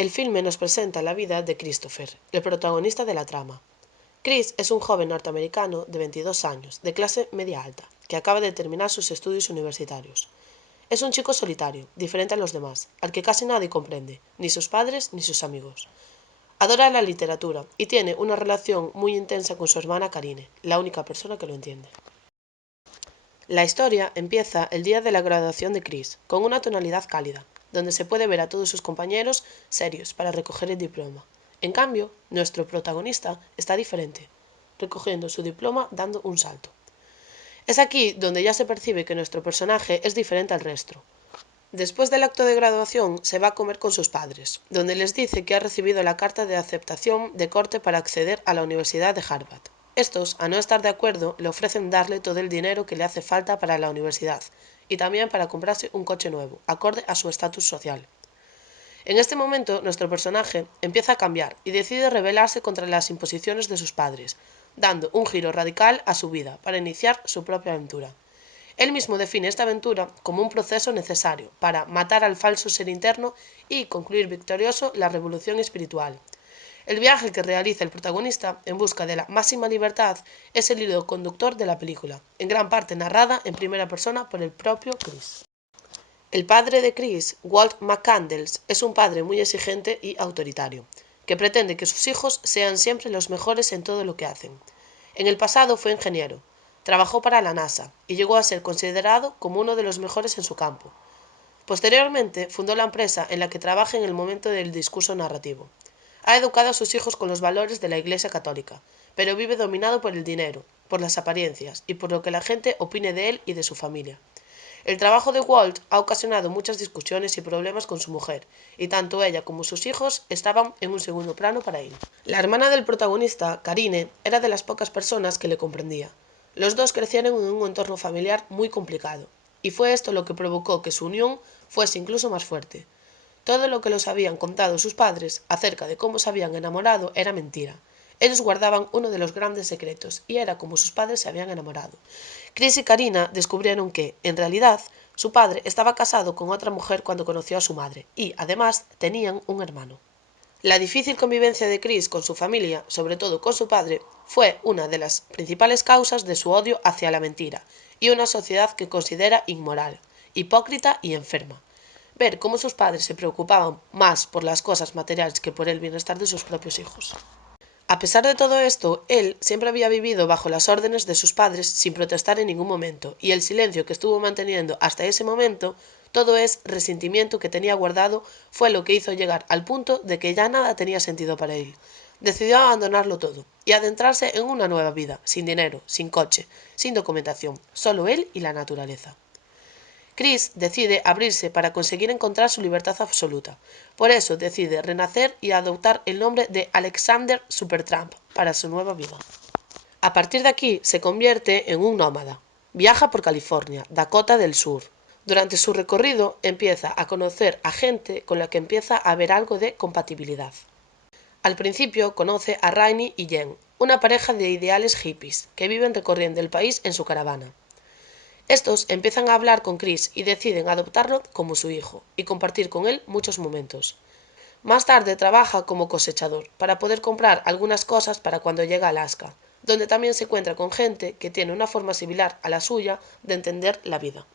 El filme nos presenta la vida de Christopher, el protagonista de la trama. Chris es un joven norteamericano de 22 años, de clase media alta, que acaba de terminar sus estudios universitarios. Es un chico solitario, diferente a los demás, al que casi nadie comprende, ni sus padres ni sus amigos. Adora la literatura y tiene una relación muy intensa con su hermana Karine, la única persona que lo entiende. La historia empieza el día de la graduación de Chris, con una tonalidad cálida, donde se puede ver a todos sus compañeros serios para recoger el diploma. En cambio, nuestro protagonista está diferente, recogiendo su diploma dando un salto. Es aquí donde ya se percibe que nuestro personaje es diferente al resto. Después del acto de graduación se va a comer con sus padres, donde les dice que ha recibido la carta de aceptación de corte para acceder a la Universidad de Harvard. Estos, a no estar de acuerdo, le ofrecen darle todo el dinero que le hace falta para la universidad y también para comprarse un coche nuevo, acorde a su estatus social. En este momento, nuestro personaje empieza a cambiar y decide rebelarse contra las imposiciones de sus padres, dando un giro radical a su vida para iniciar su propia aventura. Él mismo define esta aventura como un proceso necesario para matar al falso ser interno y concluir victorioso la revolución espiritual. El viaje que realiza el protagonista en busca de la máxima libertad es el hilo conductor de la película, en gran parte narrada en primera persona por el propio Chris. El padre de Chris, Walt McCandless, es un padre muy exigente y autoritario, que pretende que sus hijos sean siempre los mejores en todo lo que hacen. En el pasado fue ingeniero, trabajó para la NASA y llegó a ser considerado como uno de los mejores en su campo. Posteriormente fundó la empresa en la que trabaja en el momento del discurso narrativo. Ha educado a sus hijos con los valores de la Iglesia Católica, pero vive dominado por el dinero, por las apariencias y por lo que la gente opine de él y de su familia. El trabajo de Walt ha ocasionado muchas discusiones y problemas con su mujer, y tanto ella como sus hijos estaban en un segundo plano para él. La hermana del protagonista, Karine, era de las pocas personas que le comprendía. Los dos crecieron en un entorno familiar muy complicado, y fue esto lo que provocó que su unión fuese incluso más fuerte. Todo lo que los habían contado sus padres acerca de cómo se habían enamorado era mentira. Ellos guardaban uno de los grandes secretos, y era como sus padres se habían enamorado. Chris y Karina descubrieron que, en realidad, su padre estaba casado con otra mujer cuando conoció a su madre, y, además, tenían un hermano. La difícil convivencia de Chris con su familia, sobre todo con su padre, fue una de las principales causas de su odio hacia la mentira y una sociedad que considera inmoral, hipócrita y enferma. Ver cómo sus padres se preocupaban más por las cosas materiales que por el bienestar de sus propios hijos. A pesar de todo esto, él siempre había vivido bajo las órdenes de sus padres sin protestar en ningún momento, y el silencio que estuvo manteniendo hasta ese momento, todo ese resentimiento que tenía guardado, fue lo que hizo llegar al punto de que ya nada tenía sentido para él. Decidió abandonarlo todo y adentrarse en una nueva vida, sin dinero, sin coche, sin documentación, solo él y la naturaleza. Chris decide abrirse para conseguir encontrar su libertad absoluta. Por eso decide renacer y adoptar el nombre de Alexander Supertramp para su nueva vida. A partir de aquí se convierte en un nómada. Viaja por California, Dakota del Sur. Durante su recorrido empieza a conocer a gente con la que empieza a haber algo de compatibilidad. Al principio conoce a Rainey y Jen, una pareja de ideales hippies que viven recorriendo el país en su caravana. Estos empiezan a hablar con Chris y deciden adoptarlo como su hijo y compartir con él muchos momentos. Más tarde trabaja como cosechador para poder comprar algunas cosas para cuando llega a Alaska, donde también se encuentra con gente que tiene una forma similar a la suya de entender la vida.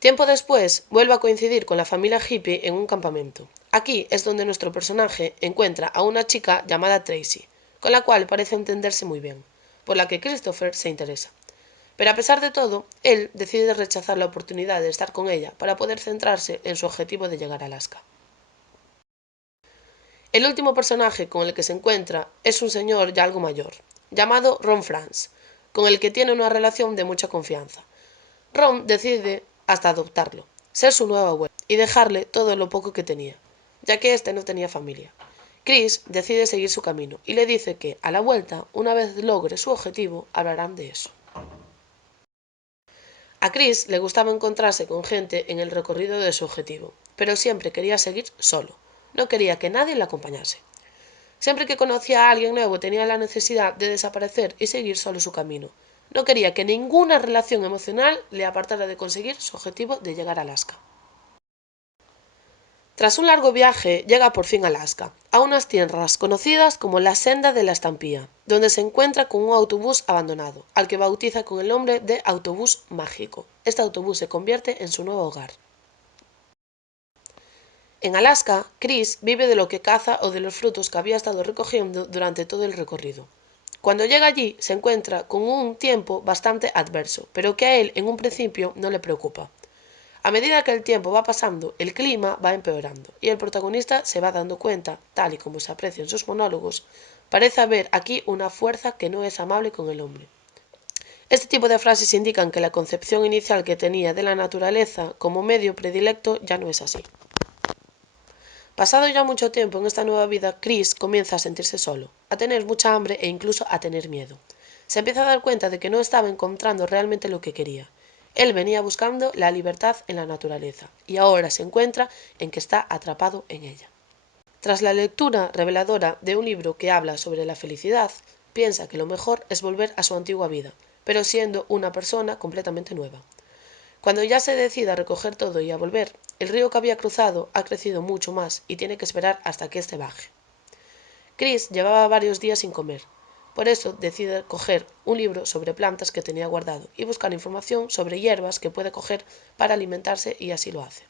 Tiempo después, vuelve a coincidir con la familia hippie en un campamento. Aquí es donde nuestro personaje encuentra a una chica llamada Tracy, con la cual parece entenderse muy bien, por la que Christopher se interesa. Pero a pesar de todo, él decide rechazar la oportunidad de estar con ella para poder centrarse en su objetivo de llegar a Alaska. El último personaje con el que se encuentra es un señor ya algo mayor, llamado Ron Franz, con el que tiene una relación de mucha confianza. Ron decide hasta adoptarlo, ser su nuevo abuelo y dejarle todo lo poco que tenía, ya que éste no tenía familia. Chris decide seguir su camino y le dice que, a la vuelta, una vez logre su objetivo, hablarán de eso. A Chris le gustaba encontrarse con gente en el recorrido de su objetivo, pero siempre quería seguir solo. No quería que nadie le acompañase. Siempre que conocía a alguien nuevo tenía la necesidad de desaparecer y seguir solo su camino. No quería que ninguna relación emocional le apartara de conseguir su objetivo de llegar a Alaska. Tras un largo viaje, llega por fin a Alaska, a unas tierras conocidas como la Senda de la Estampía, donde se encuentra con un autobús abandonado, al que bautiza con el nombre de Autobús Mágico. Este autobús se convierte en su nuevo hogar. En Alaska, Chris vive de lo que caza o de los frutos que había estado recogiendo durante todo el recorrido. Cuando llega allí, se encuentra con un tiempo bastante adverso, pero que a él en un principio no le preocupa. A medida que el tiempo va pasando, el clima va empeorando y el protagonista se va dando cuenta, tal y como se aprecia en sus monólogos, parece haber aquí una fuerza que no es amable con el hombre. Este tipo de frases indican que la concepción inicial que tenía de la naturaleza como medio predilecto ya no es así. Pasado ya mucho tiempo en esta nueva vida, Chris comienza a sentirse solo, a tener mucha hambre e incluso a tener miedo. Se empieza a dar cuenta de que no estaba encontrando realmente lo que quería. Él venía buscando la libertad en la naturaleza y ahora se encuentra en que está atrapado en ella. Tras la lectura reveladora de un libro que habla sobre la felicidad, piensa que lo mejor es volver a su antigua vida, pero siendo una persona completamente nueva. Cuando ya se decide a recoger todo y a volver, el río que había cruzado ha crecido mucho más y tiene que esperar hasta que éste baje. Chris llevaba varios días sin comer, por eso decide coger un libro sobre plantas que tenía guardado y buscar información sobre hierbas que puede coger para alimentarse y así lo hace.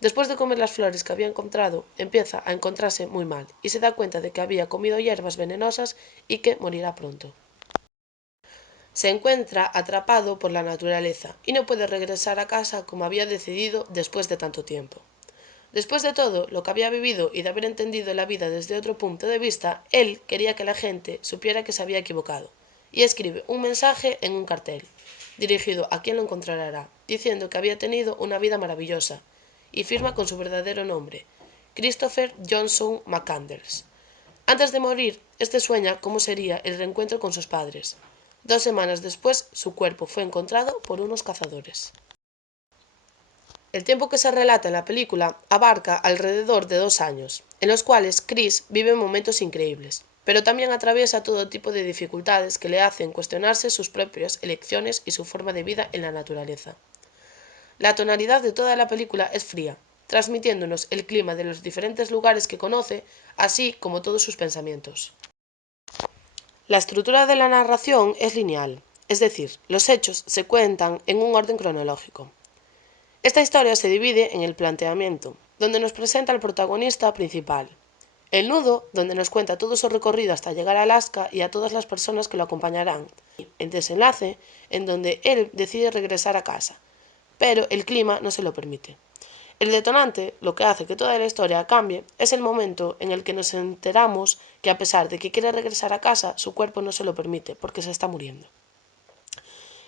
Después de comer las flores que había encontrado, empieza a encontrarse muy mal y se da cuenta de que había comido hierbas venenosas y que morirá pronto. Se encuentra atrapado por la naturaleza y no puede regresar a casa como había decidido después de tanto tiempo. Después de todo lo que había vivido y de haber entendido la vida desde otro punto de vista, él quería que la gente supiera que se había equivocado, y escribe un mensaje en un cartel, dirigido a quien lo encontrará, diciendo que había tenido una vida maravillosa, y firma con su verdadero nombre, Christopher Johnson McCandles. Antes de morir, este sueña cómo sería el reencuentro con sus padres. 2 semanas después, su cuerpo fue encontrado por unos cazadores. El tiempo que se relata en la película abarca alrededor de 2 años, en los cuales Chris vive momentos increíbles, pero también atraviesa todo tipo de dificultades que le hacen cuestionarse sus propias elecciones y su forma de vida en la naturaleza. La tonalidad de toda la película es fría, transmitiéndonos el clima de los diferentes lugares que conoce, así como todos sus pensamientos. La estructura de la narración es lineal, es decir, los hechos se cuentan en un orden cronológico. Esta historia se divide en el planteamiento, donde nos presenta al protagonista principal, el nudo, donde nos cuenta todo su recorrido hasta llegar a Alaska y a todas las personas que lo acompañarán, y el desenlace, en donde él decide regresar a casa, pero el clima no se lo permite. El detonante, lo que hace que toda la historia cambie, es el momento en el que nos enteramos que a pesar de que quiere regresar a casa, su cuerpo no se lo permite porque se está muriendo.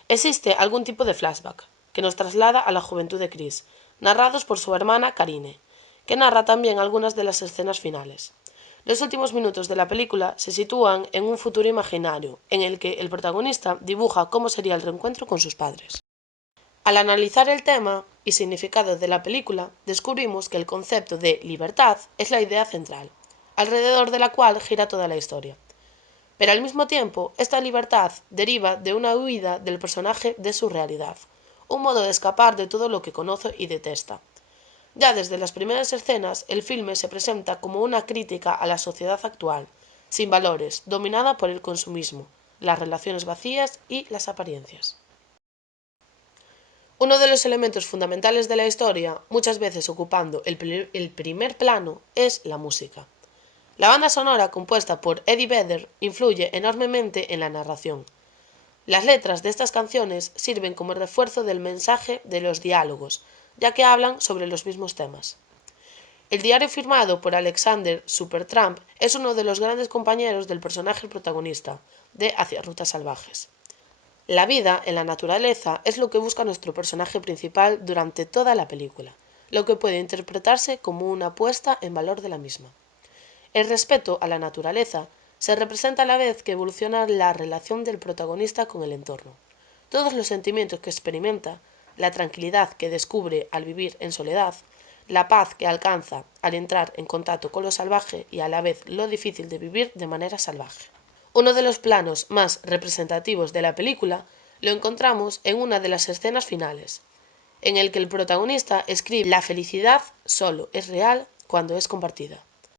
Existe algún tipo de flashback, que nos traslada a la juventud de Chris, narrados por su hermana Karine, que narra también algunas de las escenas finales. Los últimos minutos de la película se sitúan en un futuro imaginario, en el que el protagonista dibuja cómo sería el reencuentro con sus padres. Al analizar el tema y significado de la película, descubrimos que el concepto de libertad es la idea central, alrededor de la cual gira toda la historia. Pero al mismo tiempo, esta libertad deriva de una huida del personaje de su realidad, un modo de escapar de todo lo que conoce y detesta. Ya desde las primeras escenas, el filme se presenta como una crítica a la sociedad actual, sin valores, dominada por el consumismo, las relaciones vacías y las apariencias. Uno de los elementos fundamentales de la historia, muchas veces ocupando el primer plano, es la música. La banda sonora, compuesta por Eddie Vedder, influye enormemente en la narración. Las letras de estas canciones sirven como refuerzo del mensaje de los diálogos, ya que hablan sobre los mismos temas. El diario firmado por Alexander Supertramp es uno de los grandes compañeros del personaje protagonista, de Hacia Rutas Salvajes. La vida en la naturaleza es lo que busca nuestro personaje principal durante toda la película, lo que puede interpretarse como una puesta en valor de la misma. El respeto a la naturaleza se representa a la vez que evoluciona la relación del protagonista con el entorno. Todos los sentimientos que experimenta, la tranquilidad que descubre al vivir en soledad, la paz que alcanza al entrar en contacto con lo salvaje y a la vez lo difícil de vivir de manera salvaje. Uno de los planos más representativos de la película lo encontramos en una de las escenas finales. en el que el protagonista escribe: la felicidad solo es real cuando es compartida.